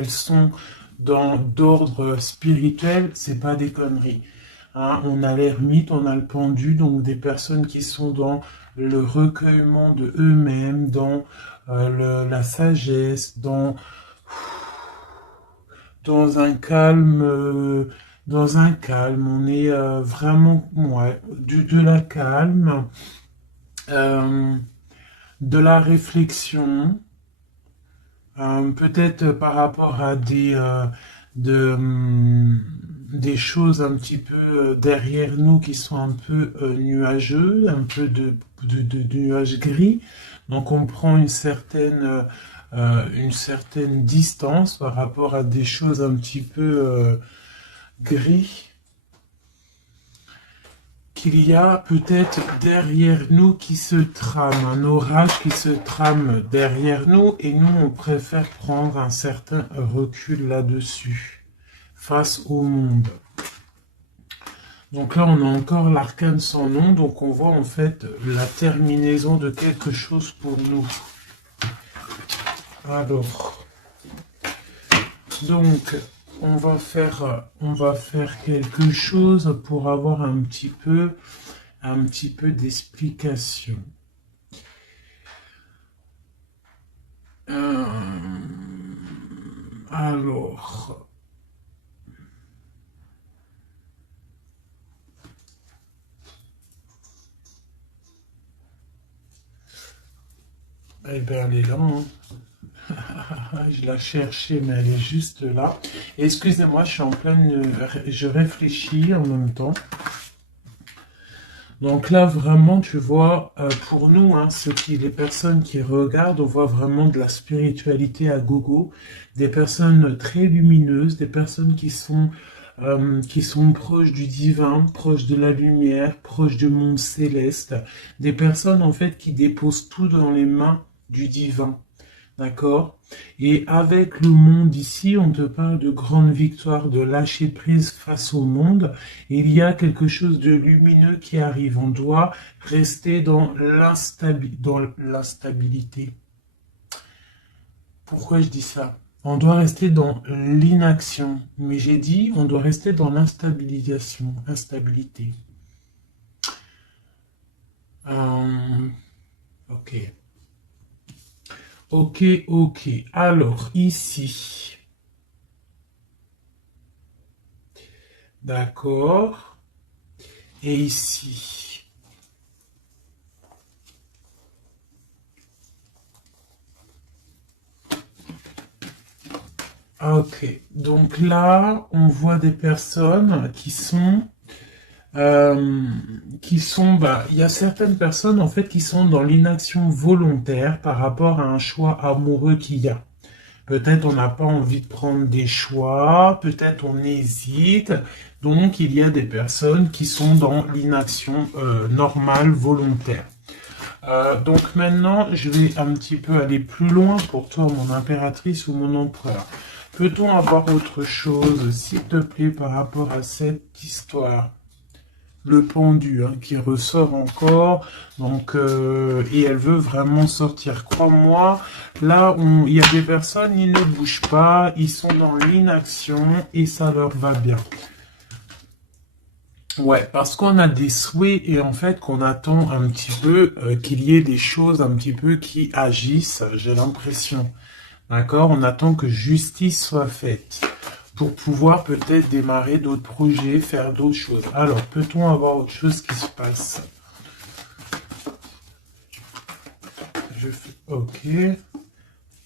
elles sont d'ordre spirituel, c'est pas des conneries. Hein, on a l'ermite, on a le pendu, donc des personnes qui sont dans le recueillement de eux-mêmes, dans la sagesse, dans un calme, on est vraiment, ouais, de la calme, euh, de la réflexion, peut-être par rapport à des choses un petit peu derrière nous qui sont un peu nuageux, un peu de nuages gris. Donc on prend une certaine distance par rapport à des choses un petit peu gris qu'il y a peut-être derrière nous qui se trame, un orage qui se trame derrière nous et nous on préfère prendre un certain recul là-dessus face au monde. Donc là on a encore l'arcane sans nom, donc on voit en fait la terminaison de quelque chose pour nous. Alors, donc on va faire quelque chose pour avoir un petit peu d'explication. Alors, eh bien, elle est là. Hein. Je la cherchais, mais elle est juste là. Excusez-moi, je suis en pleine... Je réfléchis en même temps. Donc là, vraiment, tu vois, pour nous, hein, les personnes qui regardent, on voit vraiment de la spiritualité à gogo, des personnes très lumineuses, des personnes qui sont proches du divin, proches de la lumière, proches du monde céleste, des personnes en fait qui déposent tout dans les mains du divin. D'accord? Et avec le monde ici, on te parle de grande victoire, de lâcher prise face au monde. Il y a quelque chose de lumineux qui arrive. On doit rester dans l'instabilité. Pourquoi je dis ça? On doit rester dans l'inaction. Mais j'ai dit, on doit rester dans l'instabilisation, instabilité. Ok. Ok, ok. Alors, ici. D'accord. Et ici. Ok. Donc là, on voit des personnes bah, il y a certaines personnes en fait qui sont dans l'inaction volontaire par rapport à un choix amoureux qu'il y a. Peut-être on n'a pas envie de prendre des choix, peut-être on hésite. Donc il y a des personnes qui sont dans l'inaction normale, volontaire. Donc maintenant, je vais un petit peu aller plus loin pour toi, mon impératrice ou mon empereur. Peut-on avoir autre chose, s'il te plaît, par rapport à cette histoire? Le pendu hein, qui ressort encore, donc et elle veut vraiment sortir. Crois-moi, là il y a des personnes, ils ne bougent pas, ils sont dans l'inaction et ça leur va bien. Ouais, parce qu'on a des souhaits et en fait qu'on attend un petit peu qu'il y ait des choses un petit peu qui agissent, j'ai l'impression. D'accord? On attend que justice soit faite pour pouvoir peut-être démarrer d'autres projets, faire d'autres choses. Alors, peut-on avoir autre chose qui se passe? Je fais OK.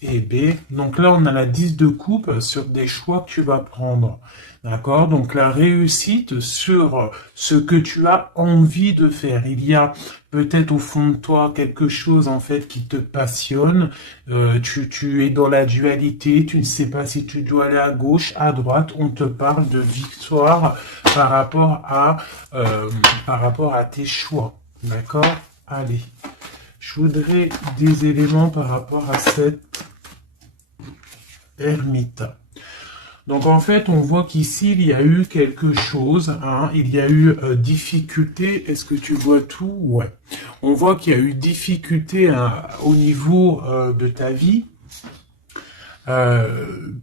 Et B. Donc là, on a la 10 de coupe sur des choix que tu vas prendre. D'accord? Donc la réussite sur ce que tu as envie de faire. Il y a peut-être au fond de toi quelque chose en fait qui te passionne. Tu es dans la dualité. Tu ne sais pas si tu dois aller à gauche, à droite. On te parle de victoire par rapport à tes choix. D'accord? Allez. Je voudrais des éléments par rapport à cette ermite. Donc en fait, on voit qu'ici, il y a eu quelque chose, hein, il y a eu difficulté. Est-ce que tu vois tout? Ouais. On voit qu'il y a eu difficulté hein, au niveau de ta vie.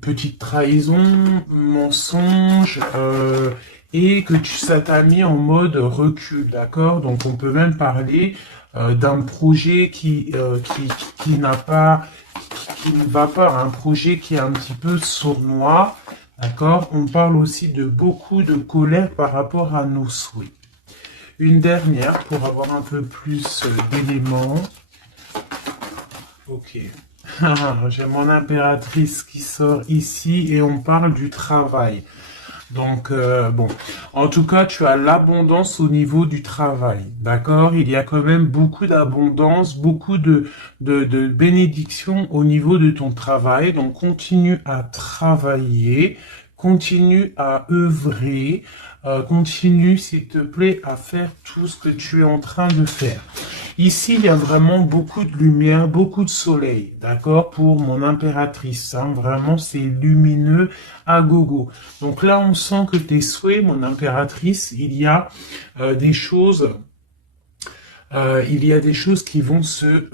petite trahison, mensonge, et que ça t'a mis en mode recul, d'accord? Donc on peut même parler d'un projet qui n'a pas, qui ne va pas, un projet qui est un petit peu sournois, d'accord? On parle aussi de beaucoup de colère par rapport à nos souhaits. Une dernière pour avoir un peu plus d'éléments. Ok. J'ai mon impératrice qui sort ici et on parle du travail. Donc, bon, en tout cas, tu as l'abondance au niveau du travail, d'accord? Il y a quand même beaucoup d'abondance, beaucoup de bénédictions au niveau de ton travail. Donc, continue à travailler, continue à œuvrer, continue, s'il te plaît, à faire tout ce que tu es en train de faire. Ici, il y a vraiment beaucoup de lumière, beaucoup de soleil, d'accord, pour mon impératrice. Hein, vraiment, c'est lumineux à gogo. Donc là, on sent que tes souhaits, mon impératrice, des choses, il y a des choses qui vont se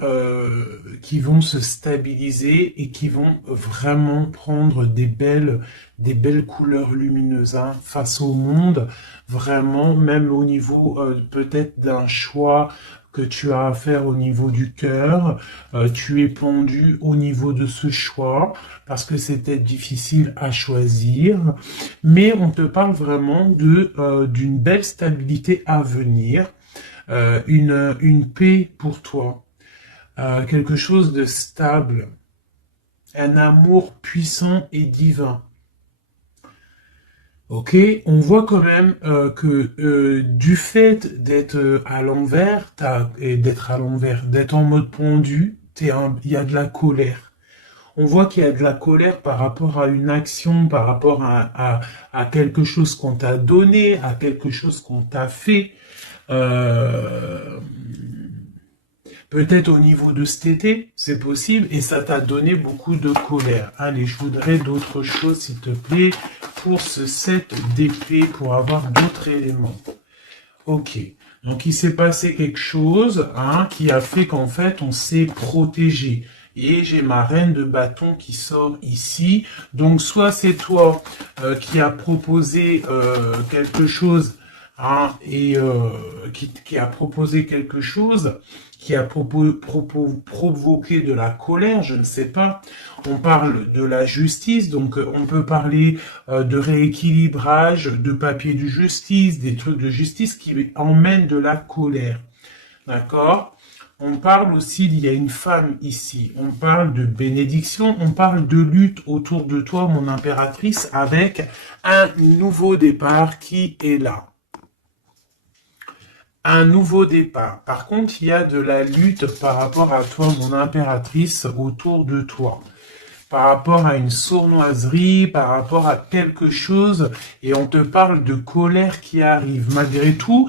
stabiliser et qui vont vraiment prendre des belles couleurs lumineuses hein, face au monde. Vraiment, même au niveau peut-être d'un choix que tu as à faire au niveau du cœur, tu es pendu au niveau de ce choix parce que c'était difficile à choisir, mais on te parle vraiment d'une belle stabilité à venir, une paix pour toi, quelque chose de stable, un amour puissant et divin. Ok, on voit quand même que du fait d'être à l'envers, d'être en mode pendu, il y a de la colère. On voit qu'il y a de la colère par rapport à une action, par rapport à quelque chose qu'on t'a donné, à quelque chose qu'on t'a fait. Euh, Peut-être au niveau de cet été, c'est possible, et ça t'a donné beaucoup de colère. Allez, je voudrais d'autres choses, s'il te plaît, pour ce set d'épée, pour avoir d'autres éléments. Ok, donc il s'est passé quelque chose hein, qui a fait qu'en fait, on s'est protégé. Et j'ai ma reine de bâton qui sort ici. Donc soit c'est toi qui as proposé quelque chose hein, et qui a proposé quelque chose, qui a provoqué de la colère, je ne sais pas. On parle de la justice, donc on peut parler de rééquilibrage, de papier de justice, des trucs de justice qui emmènent de la colère. D'accord? On parle aussi, il y a une femme ici, on parle de bénédiction, on parle de lutte autour de toi, mon impératrice, avec un nouveau départ qui est là. Un nouveau départ. Par contre, il y a de la lutte par rapport à toi, mon impératrice, autour de toi. Par rapport à une sournoiserie, par rapport à quelque chose, et on te parle de colère qui arrive. Malgré tout,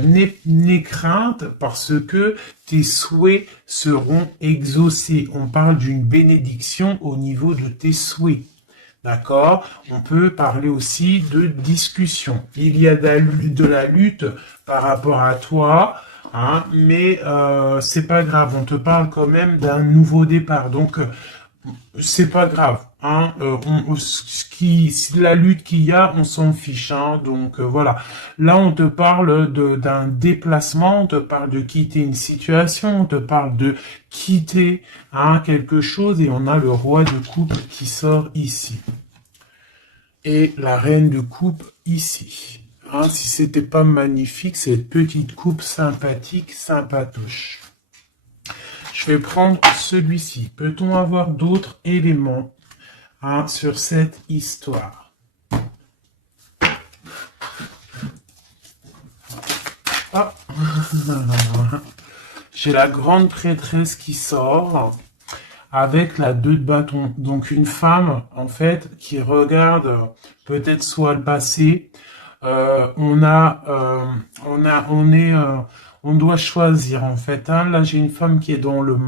n'aie crainte parce que tes souhaits seront exaucés. On parle d'une bénédiction au niveau de tes souhaits. D'accord? On peut parler aussi de discussion. Il y a de la lutte par rapport à toi, hein, mais c'est pas grave. On te parle quand même d'un nouveau départ. Donc, c'est pas grave. Hein, la lutte qu'il y a, on s'en fiche. Hein, donc voilà. Là, on te parle d'un déplacement, on te parle de quitter une situation, on te parle de quitter hein, quelque chose, et on a le roi de coupe qui sort ici. Et la reine de coupe ici. Hein, si c'était pas magnifique, cette petite coupe sympathique, sympatoche. Je vais prendre celui-ci. Peut-on avoir d'autres éléments hein, sur cette histoire? Ah. J'ai la grande prêtresse qui sort avec la 2 de bâton. Donc une femme, en fait, qui regarde peut-être soit le passé. On doit choisir en fait. Hein. Là, j'ai une femme qui est dans le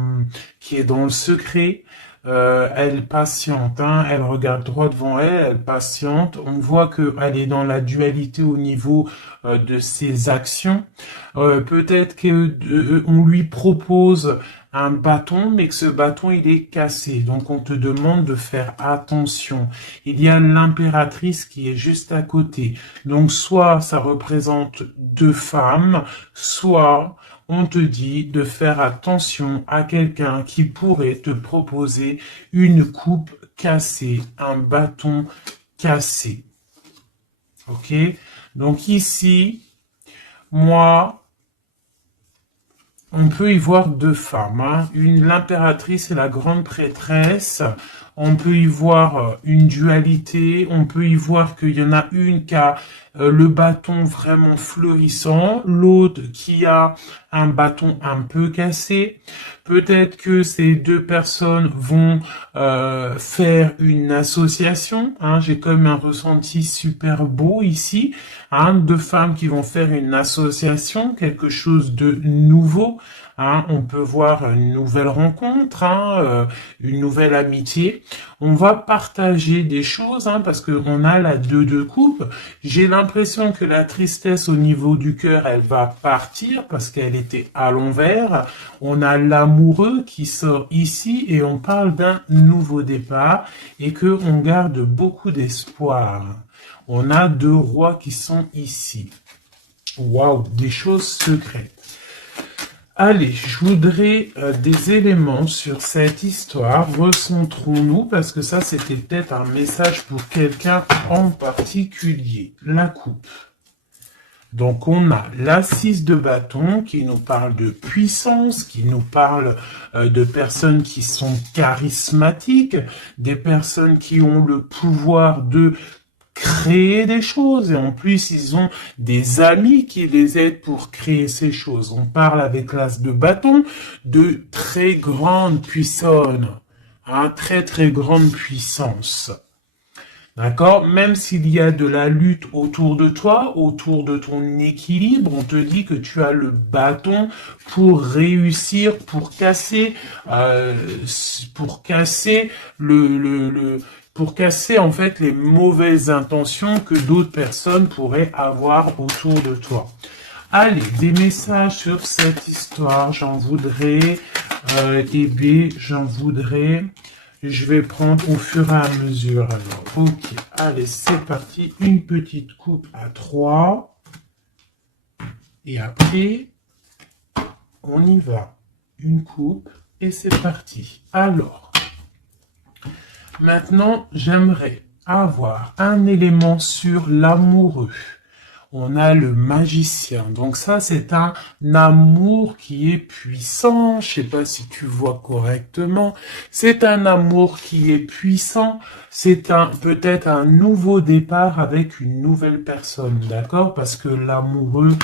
secret. Elle patiente, hein. Elle regarde droit devant elle, elle patiente. On voit qu'elle est dans la dualité au niveau de ses actions. Peut-être qu'on lui propose un bâton, mais que ce bâton, il est cassé. Donc, on te demande de faire attention. Il y a l'impératrice qui est juste à côté. Donc, soit ça représente deux femmes, soit on te dit de faire attention à quelqu'un qui pourrait te proposer une coupe cassée, un bâton cassé. Ok? Donc ici, moi, on peut y voir deux femmes, hein. L'impératrice et la grande prêtresse. On peut y voir une dualité. On peut y voir qu'il y en a une qui a le bâton vraiment fleurissant, l'autre qui a un bâton un peu cassé. Peut-être que ces deux personnes vont faire une association. Hein. J'ai comme un ressenti super beau ici. Hein, deux femmes qui vont faire une association, quelque chose de nouveau. Hein, on peut voir une nouvelle rencontre, hein, une nouvelle amitié. On va partager des choses, hein, parce qu'on a la 2 de coupe. J'ai l'impression que la tristesse au niveau du cœur, elle va partir parce qu'elle était à l'envers. On a l'amoureux qui sort ici et on parle d'un nouveau départ et que on garde beaucoup d'espoir. On a deux rois qui sont ici. Waouh, des choses secrètes. Allez, je voudrais des éléments sur cette histoire. Recentrons-nous, parce que ça, c'était peut-être un message pour quelqu'un en particulier. La coupe. Donc, on a l'assise de bâton qui nous parle de puissance, qui nous parle de personnes qui sont charismatiques, des personnes qui ont le pouvoir de créer des choses et en plus ils ont des amis qui les aident pour créer ces choses. On parle avec l'as de bâton de très grande puissance, hein, très grande puissance. D'accord? Même s'il y a de la lutte autour de toi, autour de ton équilibre, on te dit que tu as le bâton pour réussir, pour casser pour casser en fait les mauvaises intentions que d'autres personnes pourraient avoir autour de toi. Allez, des messages sur cette histoire, j'en voudrais, j'en voudrais. Je vais prendre au fur et à mesure. Alors, ok, allez, c'est parti. Une petite coupe à 3. Et après, on y va. Une coupe et c'est parti. Alors, maintenant, j'aimerais avoir un élément sur l'amoureux. On a le magicien. Donc ça, c'est un amour qui est puissant. Je sais pas si tu vois correctement. C'est un amour qui est puissant. C'est peut-être un nouveau départ avec une nouvelle personne. D'accord? Parce que l'amoureux,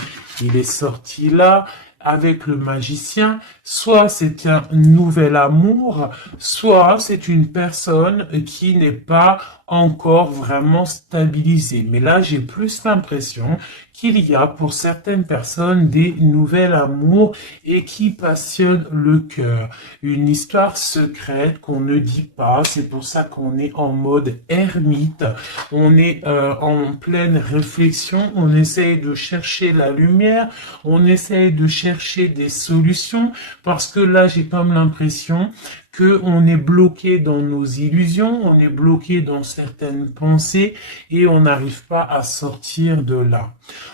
il est sorti là. Avec le magicien, soit c'est un nouvel amour, soit c'est une personne qui n'est pas encore vraiment stabilisée. Mais là, j'ai plus l'impression qu'il y a pour certaines personnes des nouvelles amours et qui passionnent le cœur. Une histoire secrète qu'on ne dit pas, c'est pour ça qu'on est en mode ermite, on est en pleine réflexion, on essaye de chercher la lumière, on essaye de chercher des solutions, parce que là j'ai comme l'impression qu'on est bloqué dans nos illusions, on est bloqué dans certaines pensées et on n'arrive pas à sortir de là.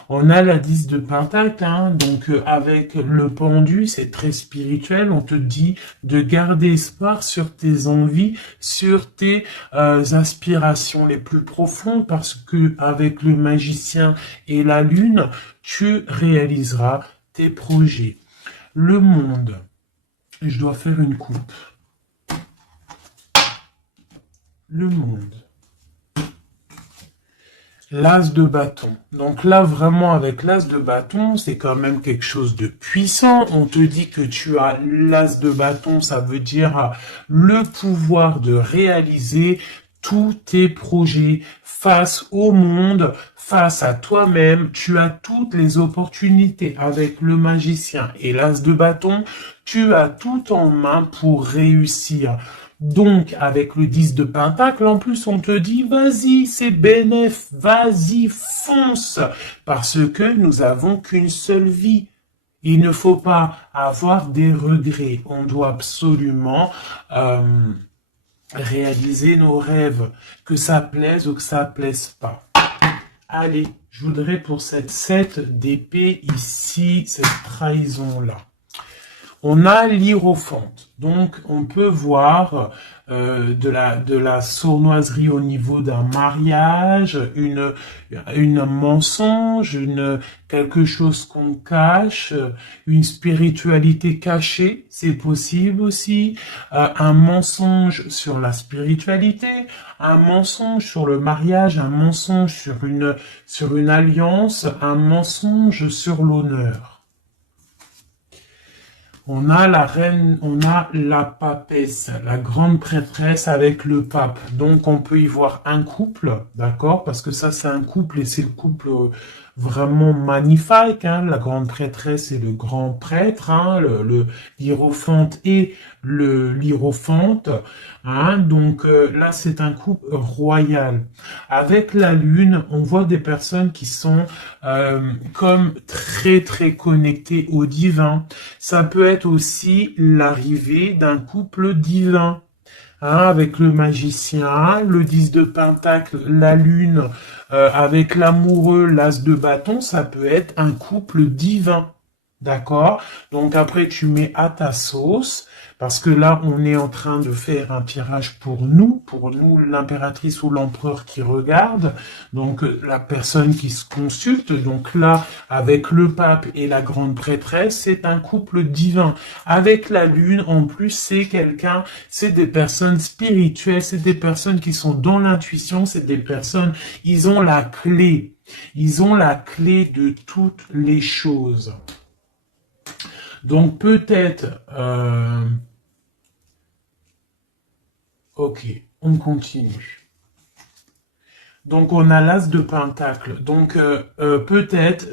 On a la 10 de Pentacle, hein, donc avec le pendu, c'est très spirituel, on te dit de garder espoir sur tes envies, sur tes aspirations les plus profondes, parce que avec le magicien et la lune, tu réaliseras tes projets. Le monde, je dois faire une coupe. Le monde. L'as de bâton. Donc là, vraiment, avec l'as de bâton, c'est quand même quelque chose de puissant. On te dit que tu as l'as de bâton, ça veut dire le pouvoir de réaliser tous tes projets face au monde, face à toi-même. Tu as toutes les opportunités avec le magicien et l'as de bâton. Tu as tout en main pour réussir. Donc, avec le 10 de Pentacle, en plus, on te dit, vas-y, c'est bénéf, vas-y, fonce, parce que nous avons qu'une seule vie. Il ne faut pas avoir des regrets. On doit absolument réaliser nos rêves, que ça plaise ou que ça plaise pas. Allez, je voudrais pour cette 7 d'épée ici, cette trahison-là. On a l'hiérophante, donc on peut voir de la sournoiserie au niveau d'un mariage, une mensonge, quelque chose qu'on cache, une spiritualité cachée, c'est possible aussi, un mensonge sur la spiritualité, un mensonge sur le mariage, un mensonge sur une alliance, un mensonge sur l'honneur. On a la reine, on a la papesse, la grande prêtresse avec le pape. Donc, on peut y voir un couple, d'accord? Parce que ça, c'est un couple et c'est le couple vraiment magnifique, hein? La grande prêtresse et le grand prêtre, hein? L'hiérophante et l'hiérophante, hein? Donc, là, c'est un couple royal. Avec la lune, on voit des personnes qui sont comme très, très connectées au divin. Ça peut être aussi l'arrivée d'un couple divin. Hein, avec le magicien, le 10 de pentacle, la lune, avec l'amoureux, l'as de bâton, ça peut être un couple divin. D'accord? Donc après, tu mets à ta sauce, parce que là, on est en train de faire un tirage pour nous, l'impératrice ou l'empereur qui regarde, donc la personne qui se consulte. Donc là, avec le pape et la grande prêtresse, c'est un couple divin. Avec la lune, en plus, c'est des personnes spirituelles, c'est des personnes qui sont dans l'intuition, c'est des personnes, ils ont la clé. Ils ont la clé de toutes les choses. Donc peut-être... Ok, on continue. Donc on a l'as de pentacle. Donc peut-être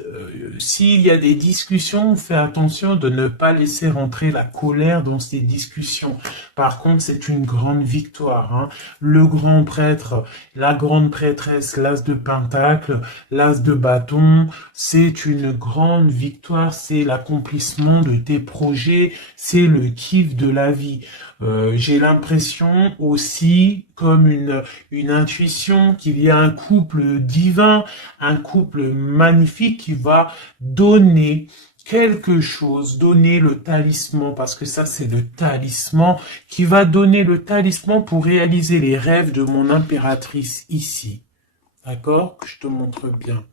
s'il y a des discussions, on fait attention de ne pas laisser rentrer la colère dans ces discussions. Par contre, c'est une grande victoire. Hein. Le grand prêtre, la grande prêtresse, l'as de pentacle, l'as de bâton, c'est une grande victoire. C'est l'accomplissement de tes projets, c'est le kiff de la vie. J'ai l'impression aussi, comme une intuition, qu'il y a un couple divin, un couple magnifique qui va donner quelque chose, donner le talisman, parce que ça c'est le talisman, qui va donner le talisman pour réaliser les rêves de mon impératrice ici. D'accord? Que je te montre bien.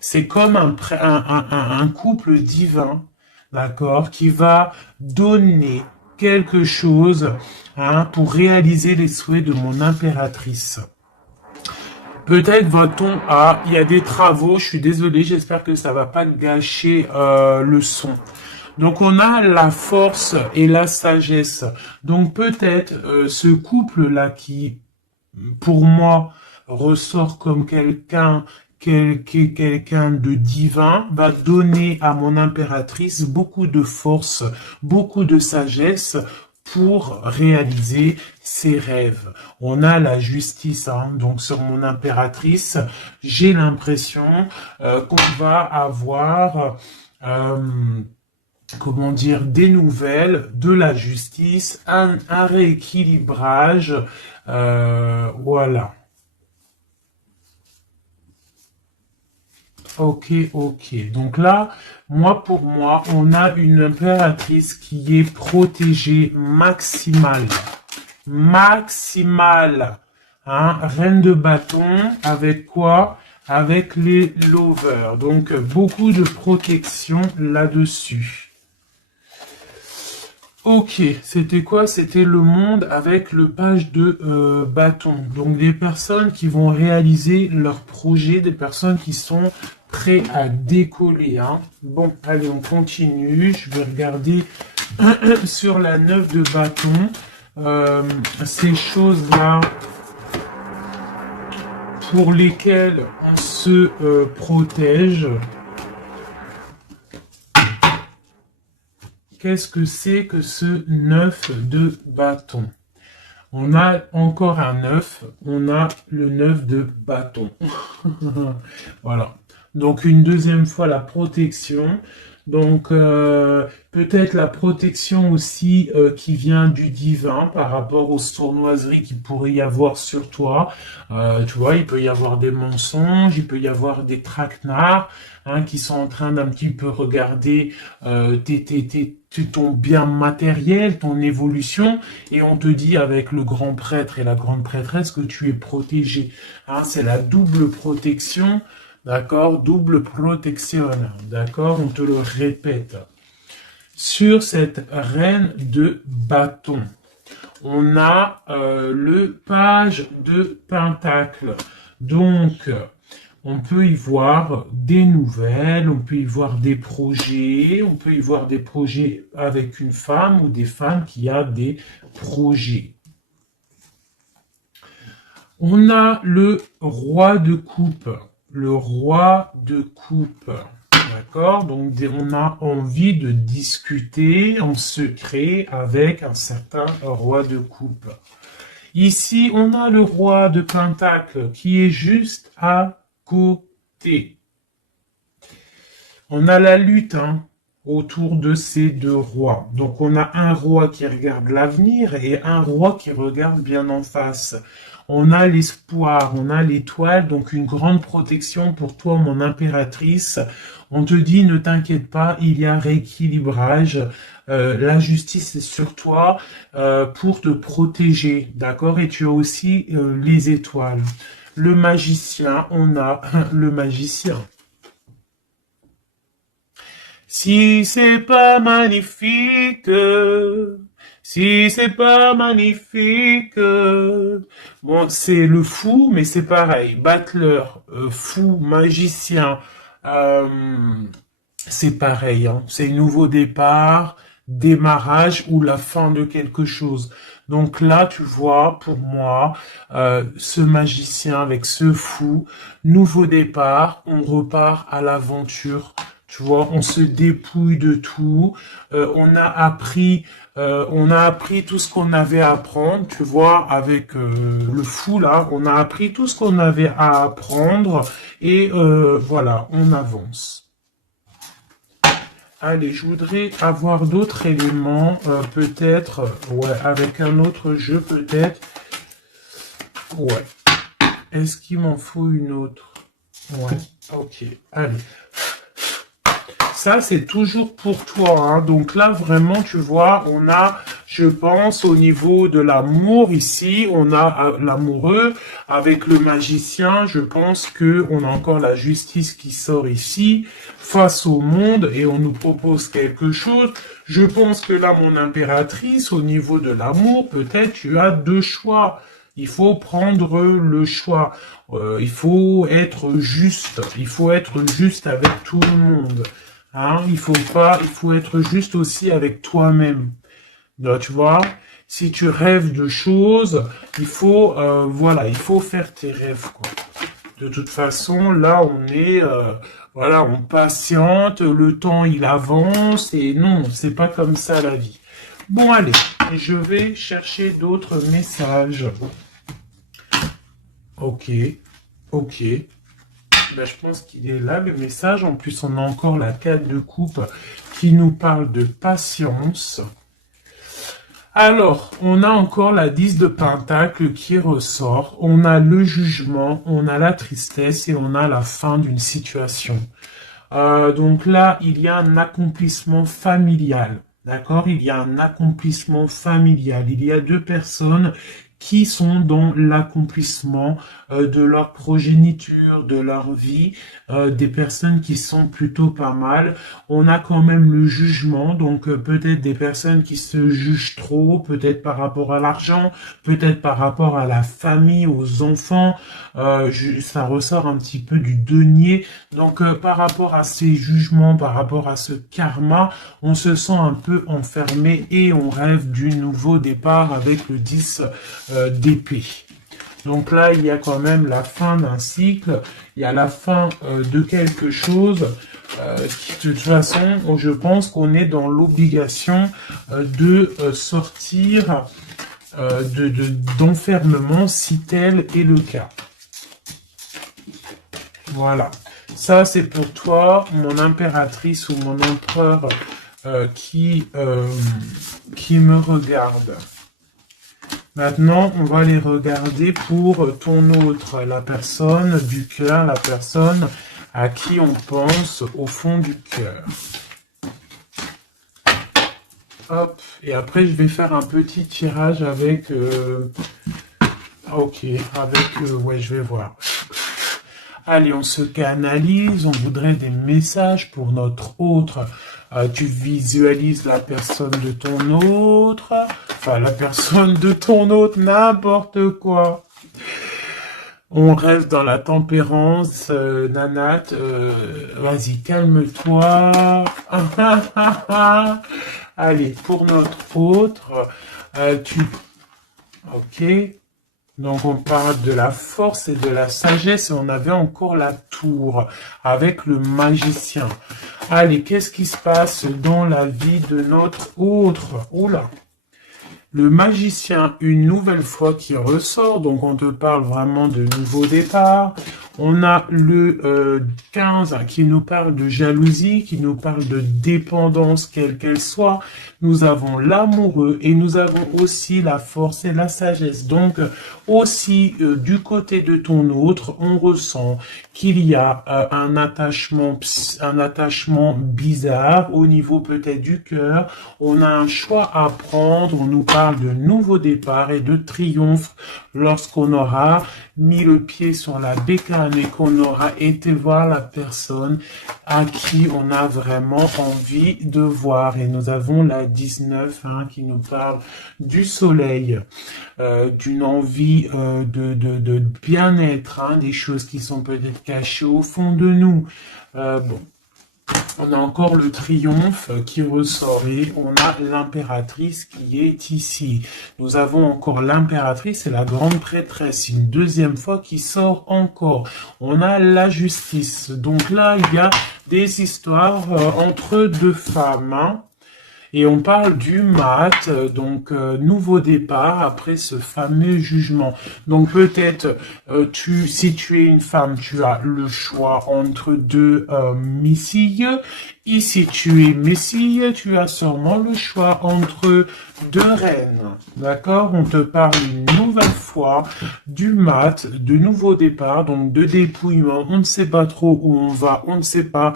C'est comme un couple divin, d'accord, qui va donner quelque chose hein, pour réaliser les souhaits de mon impératrice. Peut-être va-t-on il y a des travaux, je suis désolé, j'espère que ça va pas gâcher le son. Donc on a la force et la sagesse. Donc peut-être ce couple-là qui, pour moi, ressort comme quelqu'un de divin, va donner à mon impératrice beaucoup de force, beaucoup de sagesse pour réaliser ses rêves. On a la justice, hein, donc sur mon impératrice, j'ai l'impression qu'on va avoir comment dire, des nouvelles, de la justice, un rééquilibrage, voilà. Ok. Donc là, pour moi, on a une impératrice qui est protégée maximale. Hein? Reine de bâton, avec quoi? Avec les lovers. Donc, beaucoup de protection là-dessus. Ok, c'était quoi? C'était le monde avec le page de bâton. Donc, des personnes qui vont réaliser leurs projets, des personnes qui sont prêts à décoller. Hein. Bon, allez, on continue. Je vais regarder sur la 9 de bâton. Ces choses-là pour lesquelles on se protège. Qu'est-ce que c'est que ce 9 de bâton? On a encore un 9, on a le 9 de bâton. Voilà. Donc une deuxième fois la protection. Donc, peut-être la protection aussi qui vient du divin par rapport aux sournoiseries qu'il pourrait y avoir sur toi. Tu vois, il peut y avoir des mensonges, il peut y avoir des traquenards hein, qui sont en train d'un petit peu regarder ton bien matériel, ton évolution, et on te dit avec le grand prêtre et la grande prêtresse que tu es protégé. Hein, c'est la double protection. D'accord, double protection, d'accord, on te le répète. Sur cette reine de bâton, on a le page de pentacle. Donc, on peut y voir des nouvelles, on peut y voir des projets, on peut y voir des projets avec une femme ou des femmes qui a des projets. On a le roi de coupe. Le roi de coupe. D'accord? Donc, on a envie de discuter en secret avec un certain roi de coupe. Ici, on a le roi de pentacle qui est juste à côté. On a la lutte hein, autour de ces deux rois. Donc, on a un roi qui regarde l'avenir et un roi qui regarde bien en face. On a l'espoir, on a l'étoile, donc une grande protection pour toi, mon impératrice. On te dit, ne t'inquiète pas, il y a rééquilibrage. La justice est sur toi pour te protéger, d'accord? Et tu as aussi les étoiles. Le magicien, on a le magicien. Si c'est pas magnifique, si c'est pas magnifique, bon, c'est le fou, mais c'est pareil. Battleur, fou, magicien, c'est pareil. Hein. C'est nouveau départ, démarrage ou la fin de quelque chose. Donc là, tu vois, pour moi, ce magicien avec ce fou, nouveau départ, on repart à l'aventure. Tu vois, on se dépouille de tout. On a appris tout ce qu'on avait à apprendre. Tu vois, avec le fou là, on a appris tout ce qu'on avait à apprendre et voilà, on avance. Allez, je voudrais avoir d'autres éléments, peut-être, ouais, avec un autre jeu, peut-être. Ouais. Est-ce qu'il m'en faut une autre? Ouais, ok. Allez. Ça, c'est toujours pour toi. Hein. Donc là, vraiment, tu vois, on a, je pense, au niveau de l'amour ici, on a l'amoureux avec le magicien. Je pense que on a encore la justice qui sort ici face au monde et on nous propose quelque chose. Je pense que là, mon impératrice, au niveau de l'amour, peut-être tu as deux choix. Il faut prendre le choix. Il faut être juste. Il faut être juste avec tout le monde. Hein, il faut être juste aussi avec toi-même. Tu vois, si tu rêves de choses, il faut, voilà, il faut faire tes rêves, quoi. De toute façon, là, on est, voilà, on patiente, le temps, il avance, et non, c'est pas comme ça la vie. Bon, allez, je vais chercher d'autres messages. Ok, ok. Ben, je pense qu'il est là, le message. En plus, on a encore la 4 de coupe qui nous parle de patience. Alors, on a encore la 10 de pentacle qui ressort. On a le jugement, on a la tristesse et on a la fin d'une situation. Donc là, il y a un accomplissement familial. D'accord? Il y a un accomplissement familial. Il y a deux personnes qui sont dans l'accomplissement de leur progéniture, de leur vie, des personnes qui sont plutôt pas mal. On a quand même le jugement, donc peut-être des personnes qui se jugent trop, peut-être par rapport à l'argent, peut-être par rapport à la famille, aux enfants. Ça ressort un petit peu du denier. Donc par rapport à ces jugements, par rapport à ce karma, on se sent un peu enfermé et on rêve du nouveau départ avec le 10 d'épée. Donc là, il y a quand même la fin d'un cycle, il y a la fin de quelque chose qui, de toute façon, je pense qu'on est dans l'obligation de sortir d'enfermement si tel est le cas. Voilà. Ça, c'est pour toi, mon impératrice ou mon empereur qui me regarde. Maintenant, on va les regarder pour ton autre, la personne du cœur, la personne à qui on pense au fond du cœur. Hop, et après je vais faire un petit tirage avec... ok, avec... ouais, je vais voir. Allez, on se canalise, on voudrait des messages pour notre autre. Tu visualises la personne de ton autre, enfin la personne de ton autre, n'importe quoi. On reste dans la tempérance, Nanat, vas-y, calme-toi. Allez, pour notre autre, ok. Donc on parle de la force et de la sagesse et on avait encore la tour avec le magicien. Allez, qu'est-ce qui se passe dans la vie de notre autre? Oula. Le magicien, une nouvelle fois qui ressort, donc on te parle vraiment de nouveau départ. On a le 15 qui nous parle de jalousie, qui nous parle de dépendance, quelle qu'elle soit. Nous avons l'amoureux et nous avons aussi la force et la sagesse. Donc aussi du côté de ton autre, on ressent qu'il y a un attachement bizarre au niveau peut-être du cœur. On a un choix à prendre. On nous parle de nouveau départ et de triomphe lorsqu'on aura mis le pied sur la bécane et qu'on aura été voir la personne à qui on a vraiment envie de voir. Et nous avons la 19 qui nous parle du soleil, d'une envie de bien-être, des choses qui sont peut-être cachées au fond de nous. Bon. On a encore le triomphe qui ressort et on a l'impératrice qui est ici. Nous avons encore l'impératrice et la grande prêtresse, une deuxième fois qui sort encore. On a la justice. Donc là, il y a des histoires entre deux femmes. Et on parle du mat, donc nouveau départ après ce fameux jugement. Donc peut-être, si tu es une femme, tu as le choix entre deux missiles. Ici, tu es missile, tu as sûrement le choix entre deux reines. D'accord? On te parle une nouvelle fois du mat, de nouveau départ, donc de dépouillement. On ne sait pas trop où on va, on ne sait pas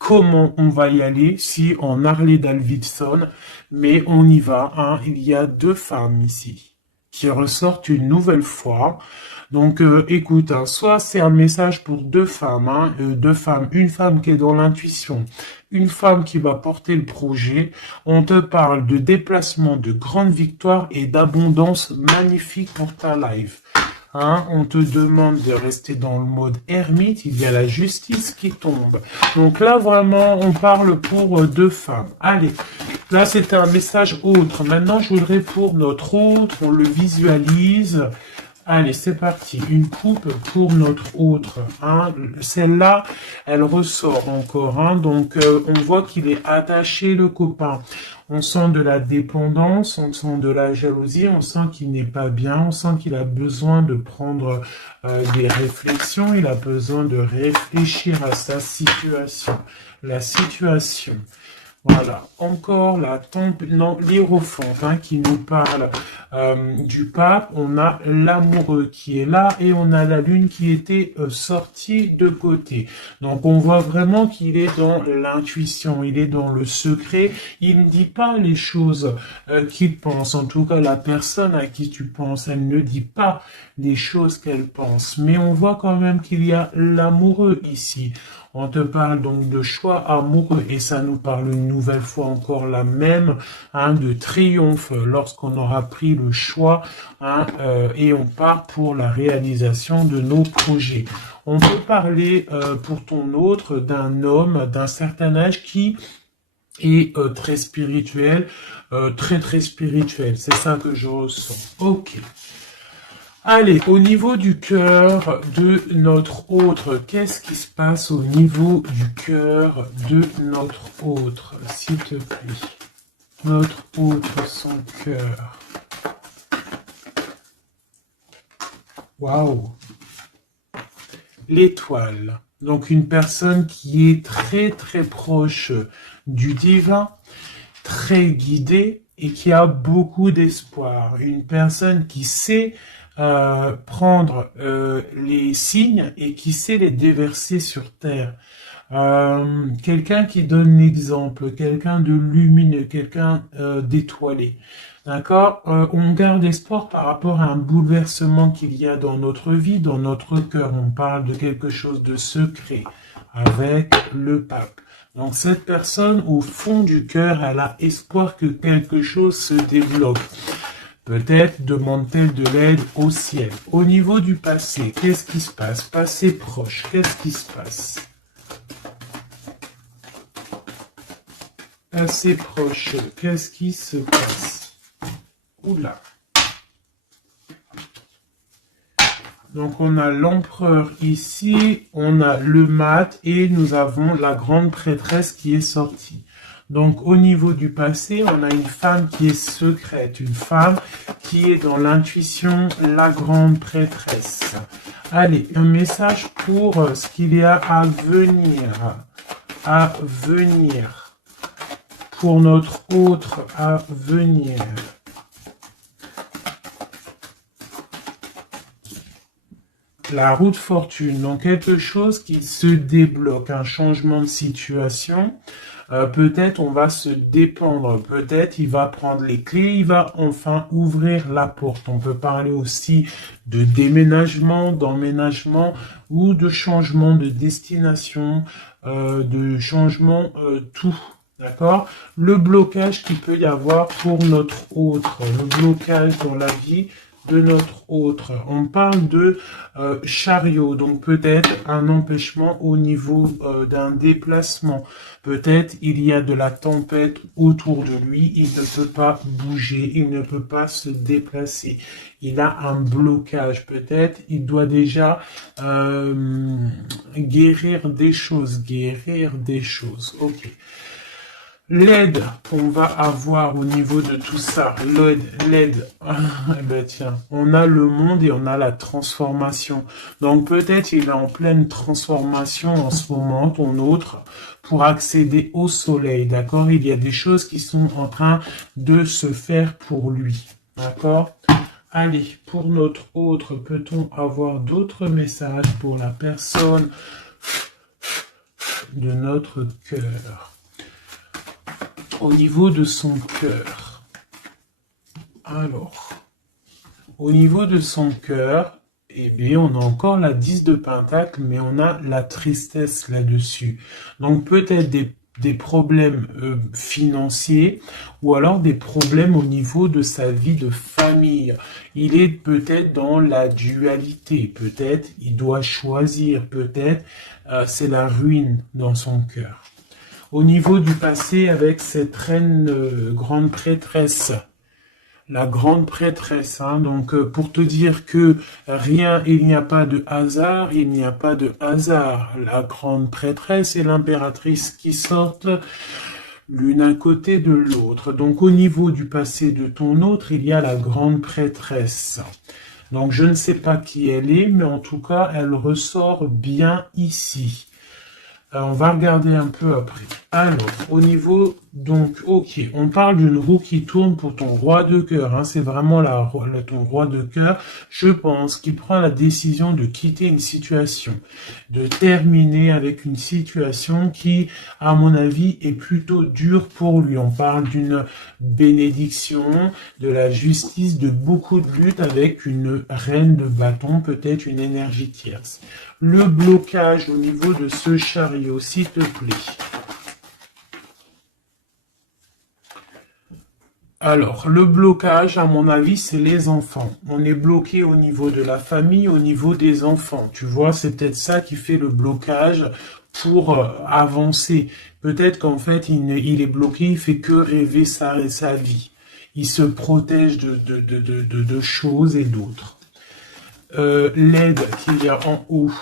comment on va y aller si on Harley Davidson, mais on y va. Il y a deux femmes ici qui ressortent une nouvelle fois. Donc écoute, soit c'est un message pour deux femmes, une femme qui est dans l'intuition, une femme qui va porter le projet. On te parle de déplacement, de grande victoire et d'abondance magnifique pour ta life. On te demande de rester dans le mode ermite, il y a la justice qui tombe. Donc là, vraiment, on parle pour deux femmes. Allez, là, c'était un message autre. Maintenant, je voudrais pour notre autre, on le visualise. Allez, c'est parti. Une coupe pour notre autre. Celle-là, elle ressort encore. Donc, on voit qu'il est attaché, le copain. On sent de la dépendance, on sent de la jalousie, on sent qu'il n'est pas bien, on sent qu'il a besoin de prendre des réflexions, il a besoin de réfléchir à sa situation. La situation. Voilà, encore l'hiérophante qui nous parle du pape. On a l'amoureux qui est là et on a la lune qui était sortie de côté. Donc on voit vraiment qu'il est dans l'intuition, il est dans le secret. Il ne dit pas les choses qu'il pense. En tout cas, la personne à qui tu penses, elle ne dit pas les choses qu'elle pense. Mais on voit quand même qu'il y a l'amoureux ici. On te parle donc de choix amoureux et ça nous parle une nouvelle fois encore la même, de triomphe lorsqu'on aura pris le choix et on part pour la réalisation de nos projets. On peut parler pour ton autre d'un homme d'un certain âge qui est très spirituel, très spirituel. C'est ça que je ressens. Ok. Allez, au niveau du cœur de notre autre, qu'est-ce qui se passe au niveau du cœur de notre autre, s'il te plaît? Notre autre, son cœur. Waouh! L'étoile. Donc une personne qui est très très proche du divin, très guidée et qui a beaucoup d'espoir. Une personne qui sait prendre les signes et qui sait les déverser sur terre. Quelqu'un qui donne l'exemple, quelqu'un de lumineux, quelqu'un d'étoilé. D'accord. On garde espoir par rapport à un bouleversement qu'il y a dans notre vie, dans notre cœur. On parle de quelque chose de secret avec le pape. Donc cette personne, au fond du cœur, elle a espoir que quelque chose se débloque. Peut-être demande-t-elle de l'aide au ciel. Au niveau du passé, qu'est-ce qui se passe? Passé proche, qu'est-ce qui se passe? Passé proche, qu'est-ce qui se passe? Oula. Donc on a l'empereur ici, on a le mat et nous avons la grande prêtresse qui est sortie. Donc au niveau du passé, on a une femme qui est secrète, une femme qui est dans l'intuition, la grande prêtresse. Allez, un message pour ce qu'il y a à venir, pour notre autre à venir. La roue de fortune, donc quelque chose qui se débloque, un changement de situation. Peut-être on va se dépendre, peut-être il va prendre les clés, il va enfin ouvrir la porte. On peut parler aussi de déménagement, d'emménagement ou de changement de destination, de changement tout. D'accord? Le blocage qu'il peut y avoir pour notre autre, le blocage dans la vie de notre autre. On parle de chariot, donc peut-être un empêchement au niveau d'un déplacement. Peut-être il y a de la tempête autour de lui, il ne peut pas bouger, il ne peut pas se déplacer. Il a un blocage, peut-être il doit déjà guérir des choses. Ok. L'aide qu'on va avoir au niveau de tout ça, l'aide, eh ben tiens, on a le monde et on a la transformation. Donc peut-être il est en pleine transformation en ce moment, ton autre, pour accéder au soleil, d'accord? Il y a des choses qui sont en train de se faire pour lui, d'accord? Allez, pour notre autre, peut-on avoir d'autres messages pour la personne de notre cœur? Au niveau de son cœur. Alors, au niveau de son cœur, eh bien, on a encore la 10 de Pentacle, mais on a la tristesse là-dessus. Donc, peut-être des problèmes financiers ou alors des problèmes au niveau de sa vie de famille. Il est peut-être dans la dualité. Peut-être il doit choisir. Peut-être c'est la ruine dans son cœur. Au niveau du passé, avec cette reine grande prêtresse, la grande prêtresse, hein, donc pour te dire que rien, il n'y a pas de hasard, il n'y a pas de hasard. La grande prêtresse et l'impératrice qui sortent l'une à côté de l'autre. Donc au niveau du passé de ton autre, il y a la grande prêtresse. Donc je ne sais pas qui elle est, mais en tout cas, elle ressort bien ici. On va regarder un peu après. Alors, au niveau, donc, ok, on parle d'une roue qui tourne pour ton roi de cœur. Hein, c'est vraiment ton roi de cœur. Je pense qu'il prend la décision de quitter une situation, de terminer avec une situation qui, à mon avis, est plutôt dure pour lui. On parle d'une bénédiction, de la justice, de beaucoup de lutte avec une reine de bâton, peut-être une énergie tierce. Le blocage au niveau de ce chariot, s'il te plaît. Alors, le blocage, à mon avis, c'est les enfants. On est bloqué au niveau de la famille, au niveau des enfants. Tu vois, c'est peut-être ça qui fait le blocage pour avancer. Peut-être qu'en fait, il est bloqué, il fait que rêver sa vie. Il se protège de choses et d'autres. L'aide qu'il y a en haut.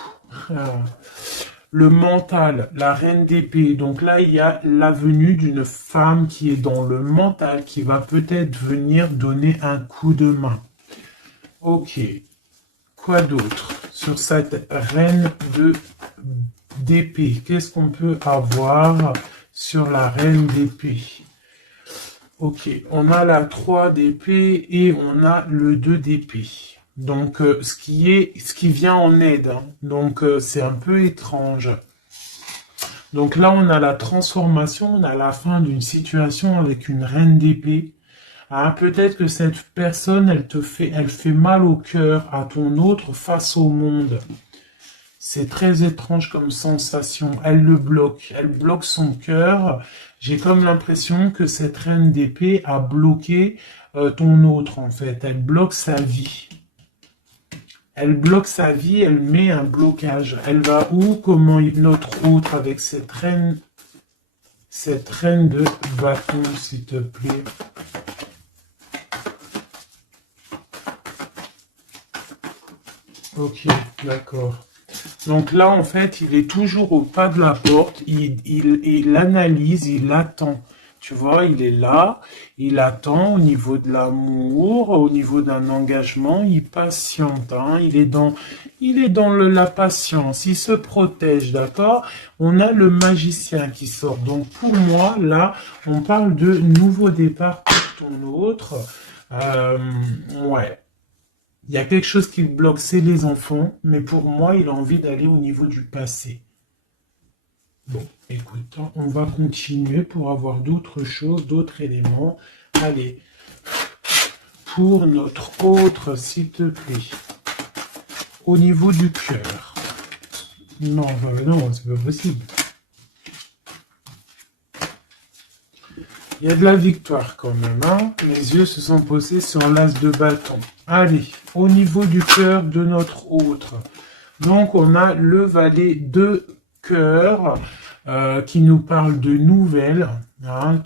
Le mental, la reine d'épée. Donc là, il y a la venue d'une femme qui est dans le mental, qui va peut-être venir donner un coup de main. Ok. Quoi d'autre sur cette reine d'épée. Qu'est-ce qu'on peut avoir sur la reine d'épée? Ok, on a la 3 d'épée et on a le 2 d'épée. Donc, ce qui vient en aide, hein. Donc, c'est un peu étrange. Donc là, on a la transformation, on a la fin d'une situation avec une reine d'épée. Ah, peut-être que cette personne, elle fait mal au cœur à ton autre face au monde. C'est très étrange comme sensation. Elle bloque son cœur. J'ai comme l'impression que cette reine d'épée a bloqué ton autre en fait. Elle bloque sa vie. Elle bloque sa vie, elle met un blocage. Elle va où? Comment notre autre avec cette reine de bâton, s'il te plaît. Ok, d'accord. Donc là, en fait, il est toujours au pas de la porte, il analyse, il attend. Tu vois, il est là, il attend au niveau de l'amour, au niveau d'un engagement, il patiente, hein, il est dans la patience, il se protège, d'accord? On a le magicien qui sort. Donc pour moi, là, on parle de nouveau départ pour ton autre. Ouais. Il y a quelque chose qui le bloque, c'est les enfants, mais pour moi, il a envie d'aller au niveau du passé. Bon, écoute, hein, on va continuer pour avoir d'autres choses, d'autres éléments. Allez, pour notre autre, s'il te plaît, au niveau du cœur. Non, non, c'est pas possible. Il y a de la victoire quand même, hein. Les yeux se sont posés sur l'as de bâton. Allez, au niveau du cœur de notre autre. Donc, on a le valet de cœur qui nous parle de nouvelles, hein,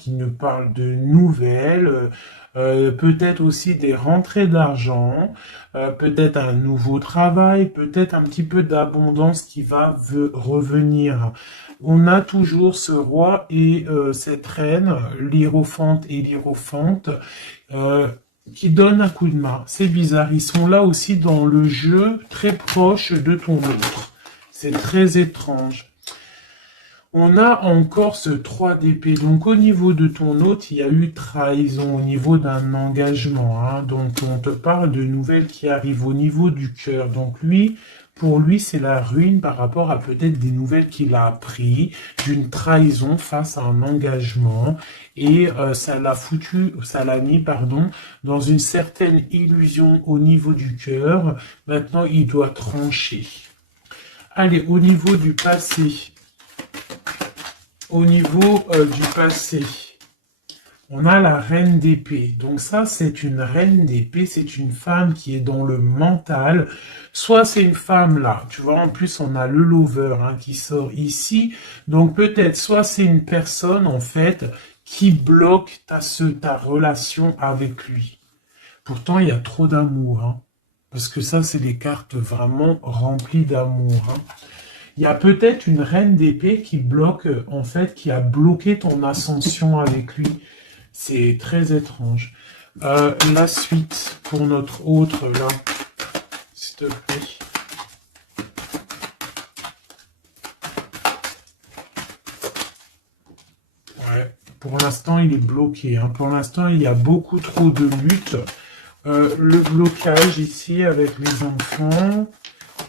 peut-être aussi des rentrées d'argent, peut-être un nouveau travail, peut-être un petit peu d'abondance qui va revenir. On a toujours ce roi et cette reine, l'hiérophante et l'hiérophante, qui donnent un coup de main. C'est bizarre, ils sont là aussi dans le jeu, très proche de ton autre. C'est très étrange. On a encore ce 3 d'épée. Donc au niveau de ton autre, il y a eu trahison au niveau d'un engagement, hein. Donc on te parle de nouvelles qui arrivent au niveau du cœur. Donc lui, pour lui, c'est la ruine par rapport à peut-être des nouvelles qu'il a appris, d'une trahison face à un engagement. Et ça l'a mis, pardon, dans une certaine illusion au niveau du cœur. Maintenant, il doit trancher. Allez, au niveau du passé. Au niveau du passé, on a la reine d'épée. Donc ça, c'est une reine d'épée, c'est une femme qui est dans le mental. Soit c'est une femme là, tu vois, en plus on a le lover hein, qui sort ici. Donc peut-être, soit c'est une personne en fait qui bloque ta relation avec lui. Pourtant, il y a trop d'amour. Hein, parce que ça, c'est des cartes vraiment remplies d'amour. Hein. Il y a peut-être une reine d'épée qui bloque, en fait, qui a bloqué ton ascension avec lui. C'est très étrange. La suite pour notre autre, là, s'il te plaît. Ouais, pour l'instant, il est bloqué. Hein. Pour l'instant, il y a beaucoup trop de luttes. Le blocage ici avec les enfants...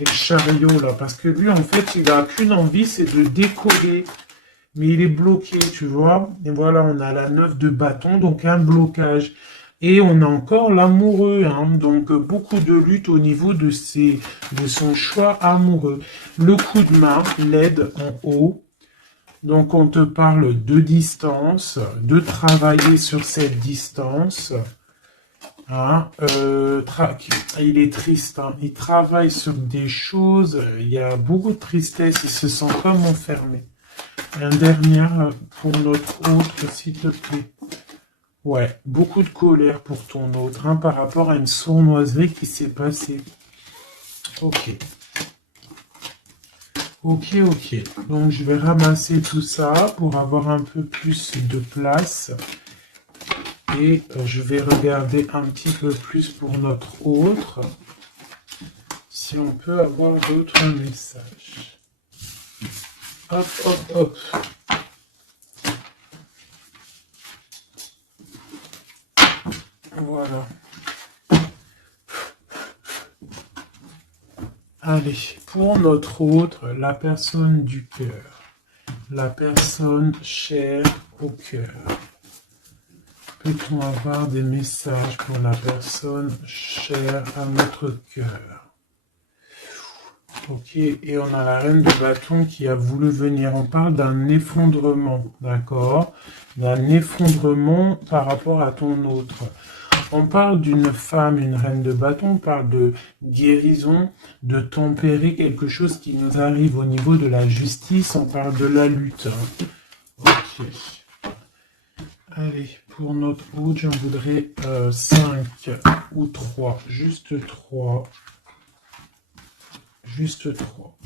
Et le chariot là, parce que lui en fait il a qu'une envie, c'est de décoller, mais il est bloqué, tu vois. Et voilà, on a la 9 de bâton, donc un blocage. Et on a encore l'amoureux, hein, donc beaucoup de lutte au niveau de son choix amoureux. Le coup de main, l'aide en haut. Donc on te parle de distance, de travailler sur cette distance. Hein, il est triste, hein. Il travaille sur des choses, il y a beaucoup de tristesse, il se sent comme enfermé. Un dernier pour notre autre, s'il te plaît. Ouais, beaucoup de colère pour ton autre, hein, par rapport à une sournoiserie qui s'est passée. Ok. Ok. Donc je vais ramasser tout ça pour avoir un peu plus de place. Et je vais regarder un petit peu plus pour notre autre, si on peut avoir d'autres messages. Hop, hop, hop. Voilà. Allez, pour notre autre, la personne du cœur. La personne chère au cœur. Peut-on avoir des messages pour la personne chère à notre cœur? Ok, et on a la reine de bâton qui a voulu venir. On parle d'un effondrement, d'accord? D'un effondrement par rapport à ton autre. On parle d'une femme, une reine de bâton, on parle de guérison, de tempérer quelque chose qui nous arrive au niveau de la justice, on parle de la lutte. Ok. Allez, pour notre autre, j'en voudrais 5 ou 3, juste 3. Juste 3.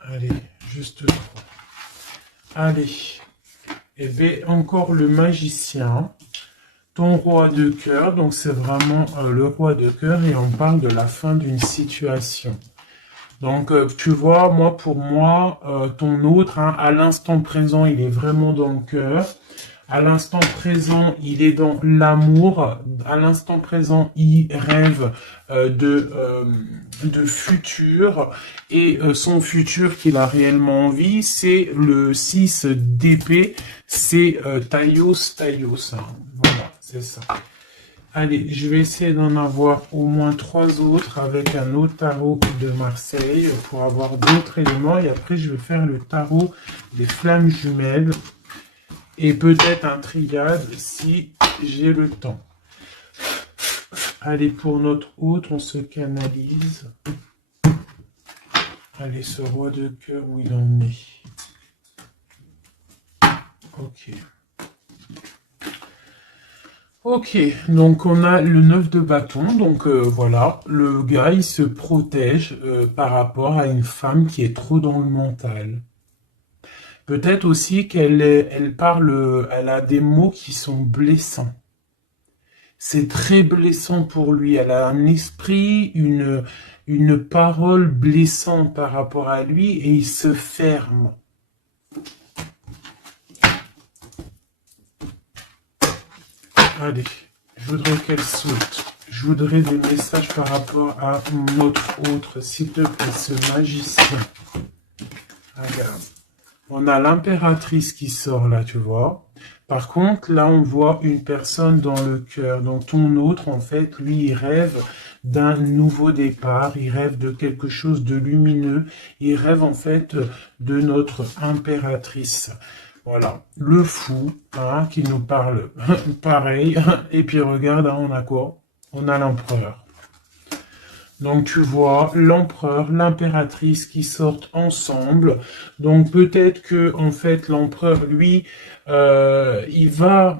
Allez, juste 3. Allez. Et bien, encore le magicien. Ton roi de cœur. Donc, c'est vraiment le roi de cœur. Et on parle de la fin d'une situation. Donc, tu vois, pour moi, ton autre, hein, à l'instant présent, il est vraiment dans le cœur. À l'instant présent, il est dans l'amour. À l'instant présent, il rêve de futur. Et son futur qu'il a réellement envie, c'est le 6 d'épée. C'est Taios. Hein. Voilà, c'est ça. Allez, je vais essayer d'en avoir au moins 3 autres avec un autre tarot de Marseille pour avoir d'autres éléments. Et après, je vais faire le tarot des flammes jumelles. Et peut-être un triade si j'ai le temps. Allez, pour notre autre, on se canalise. Allez, ce roi de cœur, où il en est. Ok. Ok, donc on a le 9 de bâton. Donc voilà, le gars, il se protège par rapport à une femme qui est trop dans le mental. Peut-être aussi elle parle, elle a des mots qui sont blessants. C'est très blessant pour lui. Elle a un esprit, une parole blessante par rapport à lui et il se ferme. Allez, je voudrais qu'elle saute. Je voudrais des messages par rapport à notre autre, s'il te plaît, ce magicien. Regarde. On a l'impératrice qui sort là, tu vois. Par contre, là, on voit une personne dans le cœur. Donc, ton autre, en fait, lui, il rêve d'un nouveau départ. Il rêve de quelque chose de lumineux. Il rêve, en fait, de notre impératrice. Voilà. Le fou, hein, qui nous parle pareil. Et puis, regarde, hein, on a quoi? On a l'empereur. Donc tu vois l'empereur, l'impératrice qui sortent ensemble. Donc peut-être que en fait l'empereur lui, toi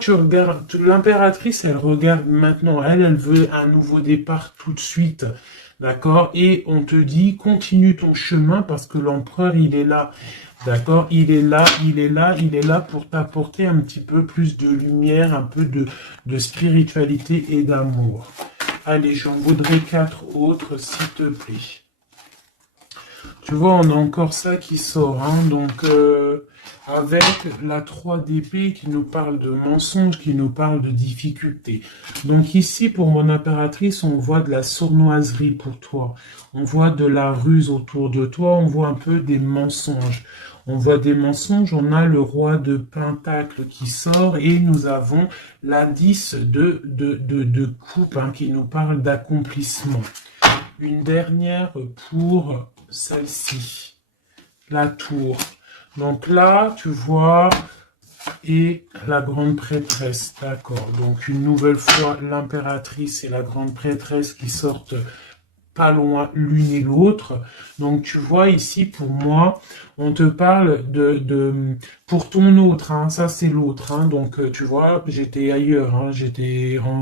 tu regardes, l'impératrice elle regarde maintenant, elle veut un nouveau départ tout de suite, d'accord? Et on te dit continue ton chemin parce que l'empereur il est là. D'accord, il est là pour t'apporter un petit peu plus de lumière, un peu de spiritualité et d'amour. Allez, j'en voudrais 4 autres, s'il te plaît. Tu vois, on a encore ça qui sort, hein, donc avec la 3 d'épée qui nous parle de mensonges, qui nous parle de difficultés. Donc ici, pour mon impératrice, on voit de la sournoiserie pour toi. On voit de la ruse autour de toi, on voit un peu des mensonges. On voit des mensonges, on a le roi de Pentacle qui sort et nous avons l'indice de coupe hein, qui nous parle d'accomplissement. Une dernière pour celle-ci, la tour. Donc là, tu vois, et la grande prêtresse, d'accord. Donc une nouvelle fois, l'impératrice et la grande prêtresse qui sortent pas loin l'une et l'autre. Donc tu vois ici, pour moi, on te parle pour ton autre, hein, ça c'est l'autre, hein, donc tu vois, j'étais ailleurs, hein,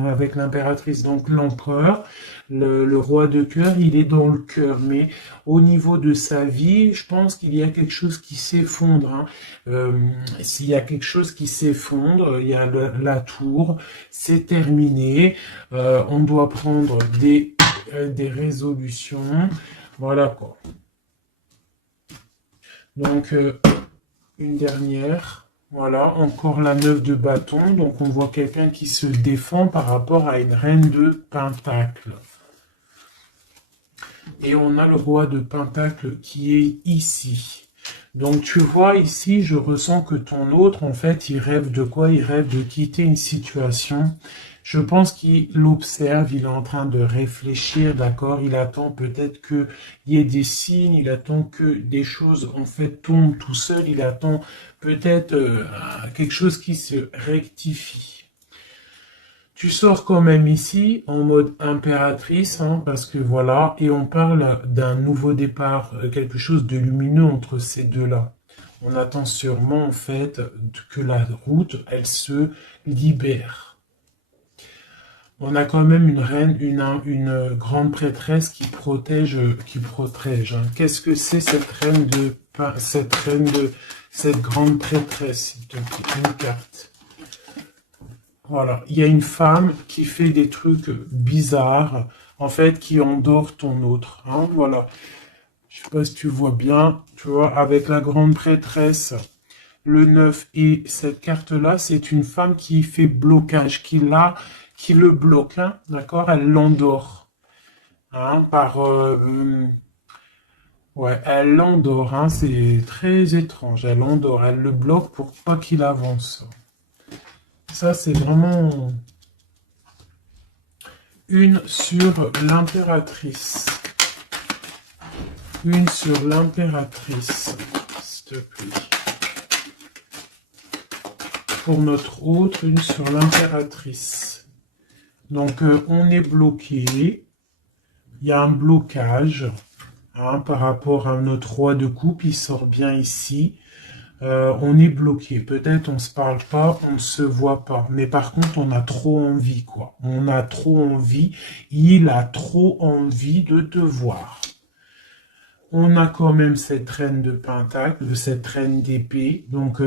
avec l'impératrice, donc l'empereur, le roi de cœur, il est dans le cœur, mais au niveau de sa vie, je pense qu'il y a quelque chose qui s'effondre, hein. S'il y a quelque chose qui s'effondre, il y a la tour, c'est terminé, on doit prendre des résolutions, voilà quoi. Donc, une dernière. Voilà, encore la 9 de bâton. Donc, on voit quelqu'un qui se défend par rapport à une reine de pentacle. Et on a le roi de pentacle qui est ici. Donc, tu vois ici, je ressens que ton autre, en fait, il rêve de quoi? Il rêve de quitter une situation. Je pense qu'il observe, il est en train de réfléchir, d'accord? Il attend peut-être qu'il y ait des signes, il attend que des choses, en fait, tombent tout seul, il attend peut-être quelque chose qui se rectifie. Tu sors quand même ici en mode impératrice, hein, parce que voilà, et on parle d'un nouveau départ, quelque chose de lumineux entre ces deux-là. On attend sûrement, en fait, que la route, elle se libère. On a quand même une reine, une grande prêtresse qui protège, hein. Qu'est-ce que c'est cette grande prêtresse, s'il te plaît, une carte. Voilà, il y a une femme qui fait des trucs bizarres, en fait, qui endort ton autre, hein, voilà. Je sais pas si tu vois bien, tu vois, avec la grande prêtresse, le 9 et cette carte-là, c'est une femme qui fait blocage, qui le bloque, hein, d'accord? Elle l'endort, hein, ouais, elle l'endort, hein, c'est très étrange, elle l'endort, elle le bloque pour pas qu'il avance. Ça, c'est vraiment une sur l'impératrice. Une sur l'impératrice, s'il te plaît. Pour notre autre, une sur l'impératrice. Donc, on est bloqué. Il y a un blocage, hein, par rapport à notre roi de coupe. Il sort bien ici. On est bloqué. Peut-être on se parle pas, on ne se voit pas. Mais par contre, on a trop envie, quoi. On a trop envie. Il a trop envie de te voir. On a quand même cette reine de pentacle, cette reine d'épée, donc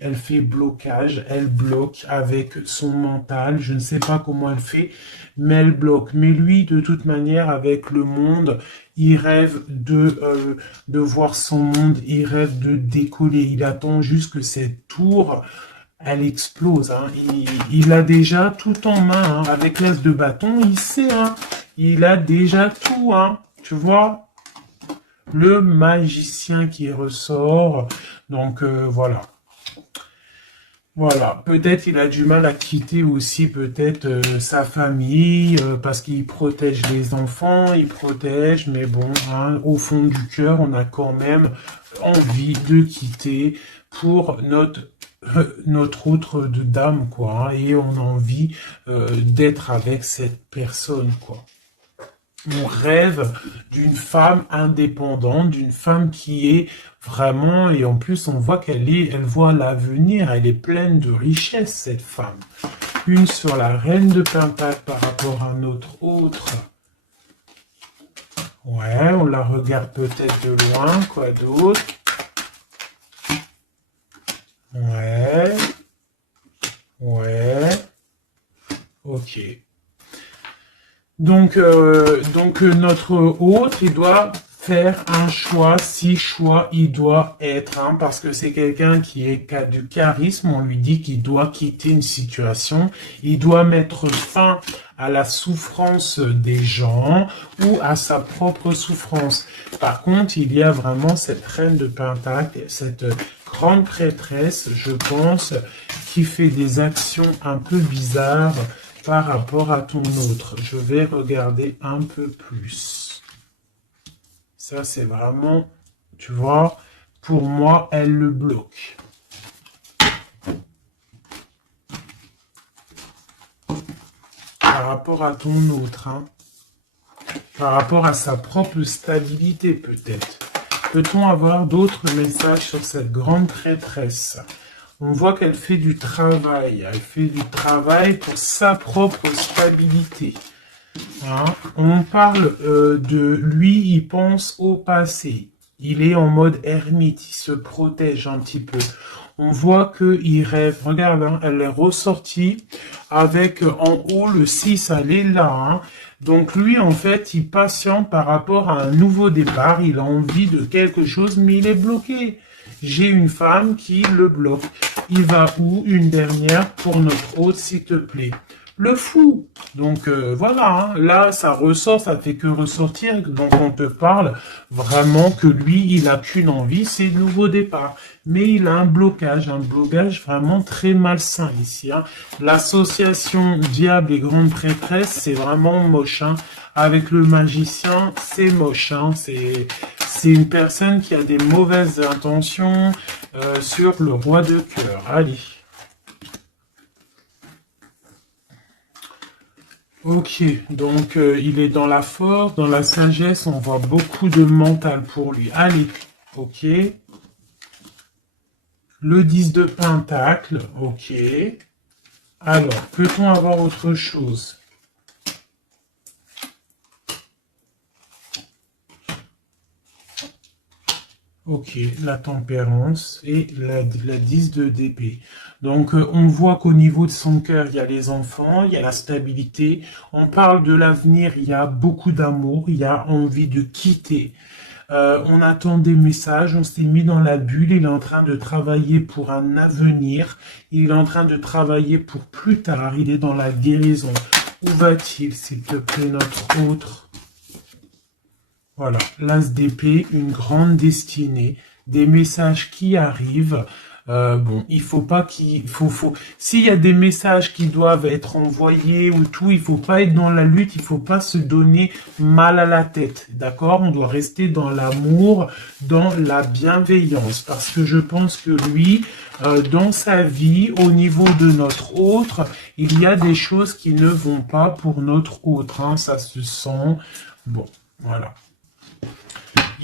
elle fait blocage, elle bloque avec son mental, je ne sais pas comment elle fait, mais elle bloque. Mais lui, de toute manière, avec le monde, il rêve de voir son monde, il rêve de décoller, il attend juste que cette tour, elle explose, hein. Il a déjà tout en main, hein. Avec l'as de bâton, il sait, hein. Il a déjà tout, hein. Tu vois? Le magicien qui ressort. Donc voilà. Voilà. Peut-être il a du mal à quitter aussi peut-être sa famille parce qu'il protège les enfants, il protège, mais bon, hein, au fond du cœur, on a quand même envie de quitter pour notre autre de dame, quoi, hein, et on a envie d'être avec cette personne, quoi. On rêve d'une femme indépendante, d'une femme qui est vraiment, et en plus on voit elle voit l'avenir, elle est pleine de richesse, cette femme. Une sur la reine de pentacle par rapport à notre autre. Ouais, on la regarde peut-être de loin, quoi d'autre. Ouais. Ouais. Ok. Donc notre hôte, il doit faire un choix, si choix il doit être, hein, parce que c'est quelqu'un qui est du charisme, on lui dit qu'il doit quitter une situation, il doit mettre fin à la souffrance des gens ou à sa propre souffrance. Par contre, il y a vraiment cette reine de pentacle, cette grande prêtresse, je pense, qui fait des actions un peu bizarres par rapport à ton autre. Je vais regarder un peu plus. Ça, c'est vraiment, tu vois, pour moi, elle le bloque. Par rapport à ton autre, hein. par rapport à sa propre stabilité peut-être. Peut-on avoir d'autres messages sur cette grande traîtresse? On voit qu'elle fait du travail. Elle fait du travail pour sa propre stabilité. Hein? On parle de lui, il pense au passé. Il est en mode ermite, il se protège un petit peu. On voit qu'il rêve. Regarde, hein, elle est ressortie avec en haut le 6, elle est là. Hein. Donc lui, en fait, il patiente par rapport à un nouveau départ. Il a envie de quelque chose, mais il est bloqué. J'ai une femme qui le bloque. Il va où? Une dernière pour notre hôte, s'il te plaît. Le fou. Donc voilà, hein. Là ça ressort, ça fait que ressortir. Donc on te parle vraiment que lui, il a qu'une envie, c'est le nouveau départ. Mais il a un blocage vraiment très malsain ici. Hein. L'association diable et grande prêtresse, c'est vraiment moche. Hein. Avec le magicien, c'est moche. Hein. C'est une personne qui a des mauvaises intentions sur le roi de cœur. Allez. Ok, donc il est dans la force, dans la sagesse, on voit beaucoup de mental pour lui. Allez, ok. Le 10 de pentacle, ok. Alors, peut-on avoir autre chose? Ok, la tempérance et la 10 de d'épée. Donc, on voit qu'au niveau de son cœur, il y a les enfants, il y a la stabilité. On parle de l'avenir, il y a beaucoup d'amour, il y a envie de quitter. On attend des messages, on s'est mis dans la bulle, il est en train de travailler pour un avenir, il est en train de travailler pour plus tard, il est dans la guérison. Où va-t-il, s'il te plaît, notre autre? Voilà, l'as d'épée, une grande destinée, des messages qui arrivent. Bon, il faut pas s'il y a des messages qui doivent être envoyés ou tout, il faut pas être dans la lutte, il faut pas se donner mal à la tête, d'accord? On doit rester dans l'amour, dans la bienveillance, parce que je pense que lui, dans sa vie, au niveau de notre autre, il y a des choses qui ne vont pas pour notre autre, hein, ça se sent. Bon, voilà.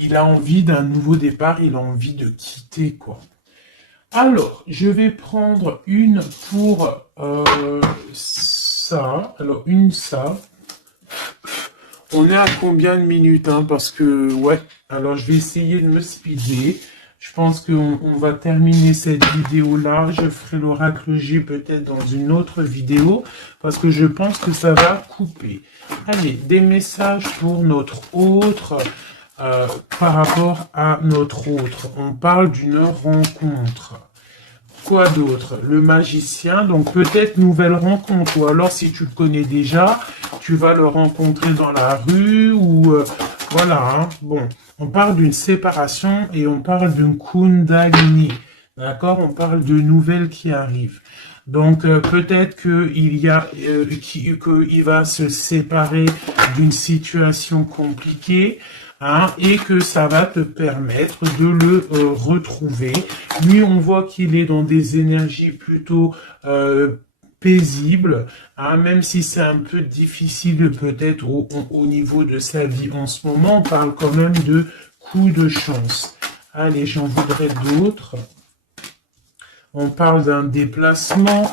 Il a envie d'un nouveau départ, il a envie de quitter, quoi. Alors, je vais prendre une pour ça. Alors, ça. On est à combien de minutes, hein? Parce que, ouais. Alors, je vais essayer de me speeder. Je pense qu'on va terminer cette vidéo-là. Je ferai l'oracle J peut-être dans une autre vidéo. Parce que je pense que ça va couper. Allez, des messages pour notre autre... par rapport à notre autre, on parle d'une rencontre. Quoi d'autre? Le magicien, donc peut-être nouvelle rencontre, ou alors si tu le connais déjà, tu vas le rencontrer dans la rue, ou voilà, hein. Bon, on parle d'une séparation et on parle d'une kundalini, d'accord? On parle de nouvelles qui arrivent. Donc peut-être qu'il va se séparer d'une situation compliquée, hein, et que ça va te permettre de le retrouver. Lui, on voit qu'il est dans des énergies plutôt paisibles, hein, même si c'est un peu difficile peut-être au niveau de sa vie en ce moment. On parle quand même de coup de chance. Allez, j'en voudrais d'autres. On parle d'un déplacement.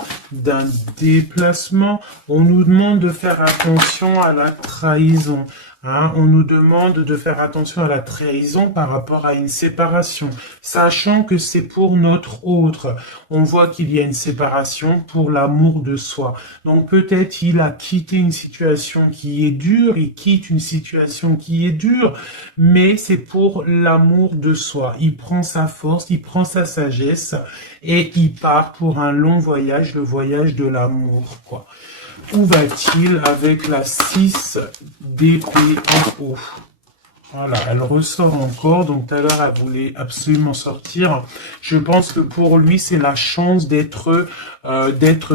On nous demande de faire attention à la trahison. Hein, on nous demande de faire attention à la trahison par rapport à une séparation, sachant que c'est pour notre autre. On voit qu'il y a une séparation pour l'amour de soi. Donc peut-être il a quitté une situation qui est dure, il quitte une situation qui est dure, mais c'est pour l'amour de soi. Il prend sa force, il prend sa sagesse et il part pour un long voyage, le voyage de l'amour, quoi. Où va-t-il avec la 6 d'épée en haut? Voilà, elle ressort encore. Donc tout à l'heure, elle voulait absolument sortir. Je pense que pour lui, c'est la chance d'être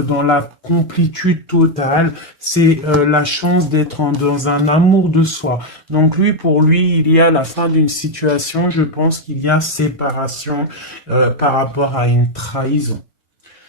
dans la complétude totale. C'est la chance d'être dans un amour de soi. Donc lui, pour lui, il y a la fin d'une situation. Je pense qu'il y a séparation par rapport à une trahison.